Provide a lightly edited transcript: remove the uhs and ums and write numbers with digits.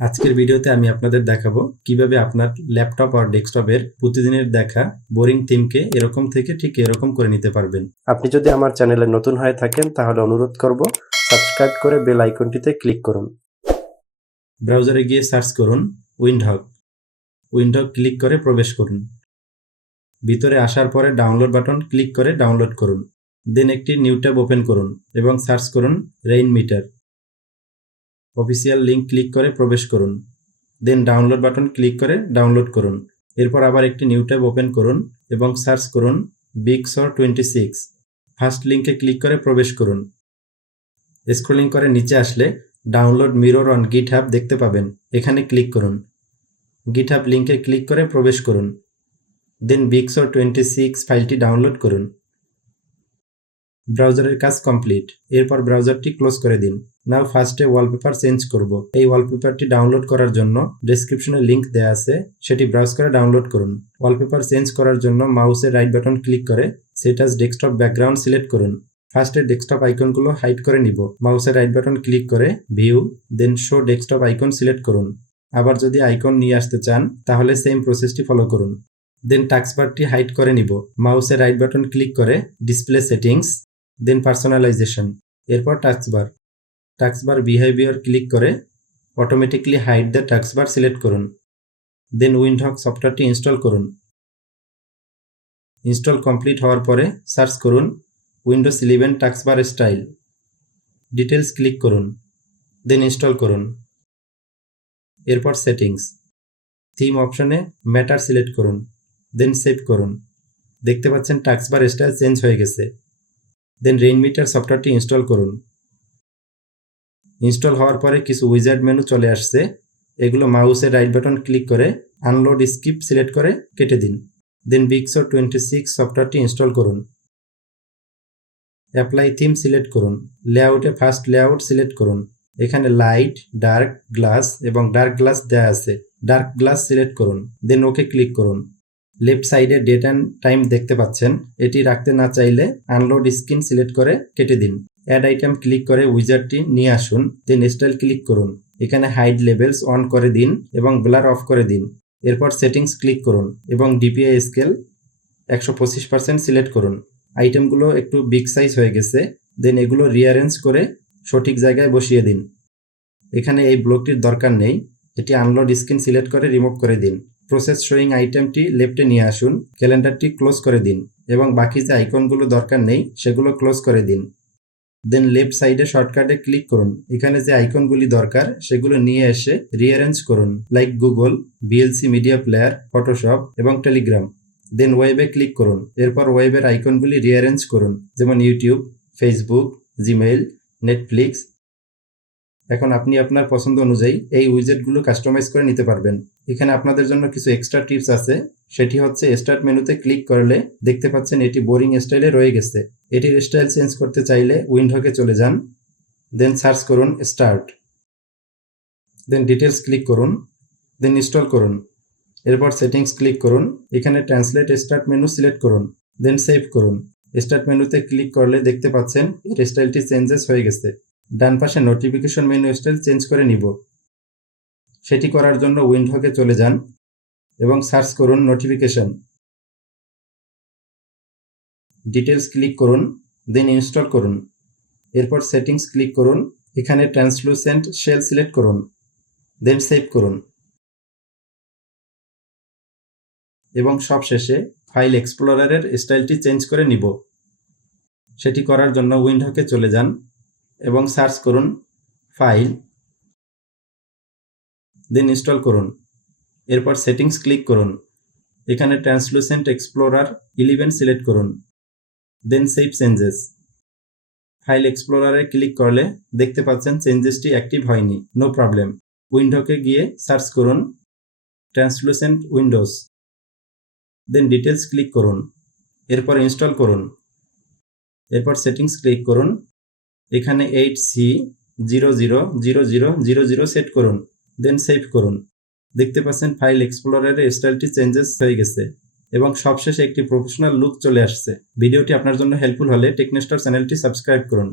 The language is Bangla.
আজকের ভিডিওতে আমি আপনাদের দেখাবো কিভাবে আপনার ল্যাপটপ আর ডেস্কটপের প্রতিদিনের দেখা বোরিং থিমকে এরকম থেকে ঠিক এরকম করে নিতে পারবেন। আপনি যদি আমার চ্যানেলে নতুন হয়ে থাকেন তাহলে অনুরোধ করব সাবস্ক্রাইব করে বেল আইকনটিতে ক্লিক করুন। ব্রাউজারে গিয়ে সার্চ করুন উইন্ডহগ ক্লিক করে প্রবেশ করুন। ভিতরে আসার পরে ডাউনলোড বাটন ক্লিক করে ডাউনলোড করুন। দেন একটি নিউ ট্যাব ওপেন করুন এবং সার্চ করুন Rainmeter. Official link click করে প্রবেশ করুন। দেন ডাউনলোড বাটন ক্লিক করে ডাউনলোড করুন। এরপর আবার একটি নিউ ট্যাব ওপেন করুন এবং সার্চ করুন বিগ সর 26। ফার্স্ট লিঙ্কে ক্লিক করে প্রবেশ করুন। স্ক্রলিং করে নিচে আসলে ডাউনলোড মিরর অন গিটহাব দেখতে পাবেন, এখানে ক্লিক করুন। গিটহাব লিঙ্কে ক্লিক করে প্রবেশ করুন। দেন বিগ সর 26 ফাইলটি ডাউনলোড করুন। ব্রাউজারের কাজ কমপ্লিট। এরপর ব্রাউজারটি ক্লোজ করে দিন। নাও ফার্স্টে ওয়ালপেপার চেঞ্জ করব। এই ওয়ালপেপারটি ডাউনলোড করার জন্য ডেসক্রিপশনে লিংক দেওয়া আছে, সেটি ব্রাউজ করে ডাউনলোড করুন। ওয়ালপেপার চেঞ্জ করার জন্য মাউসের রাইট বাটন ক্লিক করে set as desktop background select করুন। ফার্স্টে ডেস্কটপ আইকনগুলো হাইড করে নিব। মাউসের রাইট বাটন ক্লিক করে ভিউ দেন শো ডেস্কটপ আইকন সিলেক্ট করুন। আবার যদি আইকন নিয়ে আসতে চান তাহলে সেম প্রসেসটি ফলো করুন। দেন টাস্কবারটি হাইড করে নিব। মাউসের রাইট বাটন ক্লিক করে ডিসপ্লে সেটিংস দেন পার্সোনালাইজেশন, এরপর টাস্কবার বিহেভিয়ার ক্লিক করে automatically hide the taskbar select করুন। দেন উইন্ডহগ সফটওয়্যারটি ইনস্টল করুন। ইনস্টল কমপ্লিট হওয়ার পরে সার্চ করুন Windows 11 taskbar style. Details click করুন, দেন ইনস্টল করুন। এরপর সেটিংস, থিম অপশনে ম্যাটার সিলেক্ট করুন, দেন সেভ করুন। দেখতে পাচ্ছেন টাস্কবার স্টাইল চেঞ্জ হয়ে গেছে। দেন রেইন মিটার সফটওয়্যারটি ইনস্টল করুন। ইনস্টল হওয়ার পরে কিছু উইজার্ড মেনু চলে আসছে, এগুলো মাউসের রাইট বাটন ক্লিক করে আনলোড স্কিপ সিলেক্ট করে কেটে দিন। দেন বিগ সর 26 সফটওয়্যারটি ইনস্টল করুন। অ্যাপ্লাই থিম সিলেক্ট করুন। লেআউটে ফার্স্ট লেআউট সিলেক্ট করুন। এখানে লাইট, ডার্ক, গ্লাস এবং ডার্ক গ্লাস দেওয়া আছে, ডার্ক গ্লাস সিলেক্ট করুন। দেন ওকে ক্লিক করুন। লেফট সাইডে ডেট অ্যান্ড টাইম দেখতে পাচ্ছেন, এটি রাখতে না চাইলে আনলোড স্ক্রিন সিলেক্ট করে কেটে দিন। অ্যাড আইটেম ক্লিক করে উইজার্ডটি নিয়ে আসুন। দেন স্টাইল ক্লিক করুন। এখানে হাইড লেভেলস অন করে দিন এবং ব্লার অফ করে দিন। এরপর সেটিংস ক্লিক করুন এবং ডিপিআই স্কেল 125% সিলেক্ট করুন। আইটেমগুলো একটু বিগ সাইজ হয়ে গেছে, দেন এগুলো রিঅ্যারেঞ্জ করে সঠিক জায়গায় বসিয়ে দিন। এখানে এই ব্লকটির দরকার নেই, এটি আনলোড স্ক্রিন সিলেক্ট করে রিমুভ করে দিন। প্রসেস শোয়িং আইটেমটি লেফটে নিয়ে আসুন। ক্যালেন্ডারটি ক্লোজ করে দিন এবং বাকি যে আইকনগুলো দরকার নেই সেগুলো ক্লোজ করে দিন। দেন লেফট সাইডে শর্টকাটে ক্লিক করুন। এখানে যে আইকনগুলি দরকার সেগুলো নিয়ে এসে রিঅ্যারেঞ্জ করুন, like Google, VLC media player, Photoshop এবং টেলিগ্রাম। দেন ওয়েবে ক্লিক করুন। এরপর ওয়েবের আইকনগুলি রিঅ্যারেঞ্জ করুন, যেমন ইউটিউব, ফেসবুক, জিমেইল, নেটফ্লিক্স। এখন আপনি আপনার পছন্দ অনুযায়ী এই উইজেটগুলো কাস্টমাইজ করে নিতে পারবেন। এখানে আপনাদের জন্য কিছু এক্সট্রা টিপস আছে, সেটি হচ্ছে স্টার্ট মেনুতে ক্লিক করলে দেখতে পাচ্ছেন এটি বোরিং স্টাইলে রয়ে গেছে। এটির স্টাইল চেঞ্জ করতে চাইলে উইন্ডোকে চলে যান, দেন সার্চ করুন স্টার্ট, দেন ডিটেলস ক্লিক করুন, দেন ইনস্টল করুন। এরপর সেটিংস ক্লিক করুন। এখানে ট্রান্সলেট স্টার্ট মেনু সিলেক্ট করুন, দেন সেভ করুন। স্টার্ট মেনুতে ক্লিক করলে দেখতে পাচ্ছেন এর স্টাইলটি চেঞ্জেস হয়ে গেছে। ডান পাশে নোটিফিকেশন মেনু স্টাইল চেঞ্জ করে নিব। সেটি করার জন্য উইন্ডোকে চলে যান এবং সার্চ করুন নোটিফিকেশন। ডিটেলস ক্লিক করুন, দেন ইনস্টল করুন। এরপর সেটিংস ক্লিক করুন। এখানে ট্রান্সলুসেন্ট শেল সিলেক্ট করুন, দেন সেভ করুন। এবং সবশেষে ফাইল এক্সপ্লোরারের স্টাইলটি চেঞ্জ করে নিব। সেটি করার জন্য উইন্ডোকে চলে যান এবং সার্চ করুন ফাইল, দেন ইনস্টল করুন। এরপর সেটিংস ক্লিক করুন। এখানে ট্রান্সলুসেন্ট এক্সপ্লোরার 11 সিলেক্ট করুন, দেন সেভ চেঞ্জেস। ফাইল এক্সপ্লোরারে ক্লিক করলে দেখতে পাচ্ছেন চেঞ্জেসটি অ্যাক্টিভ হয়নি, নো প্রবলেম। উইন্ডোকে গিয়ে সার্চ করুন ট্রান্সলুসেন্ট উইন্ডোজ, দেন ডিটেলস ক্লিক করুন। এরপর ইনস্টল করুন। এরপর সেটিংস ক্লিক করুন। এখানে 8C000000 সেট করুন, দেন সেভ করুন। দেখতে পাচ্ছেন ফাইল এক্সপ্লোরারের স্টাইলটি চেঞ্জেস হয়ে গেছে এবং সবশেষে একটি প্রফেশনাল লুক চলে আসছে। ভিডিওটি আপনার জন্য হেল্পফুল হলে টেকনেস্টর চ্যানেলটি সাবস্ক্রাইব করুন।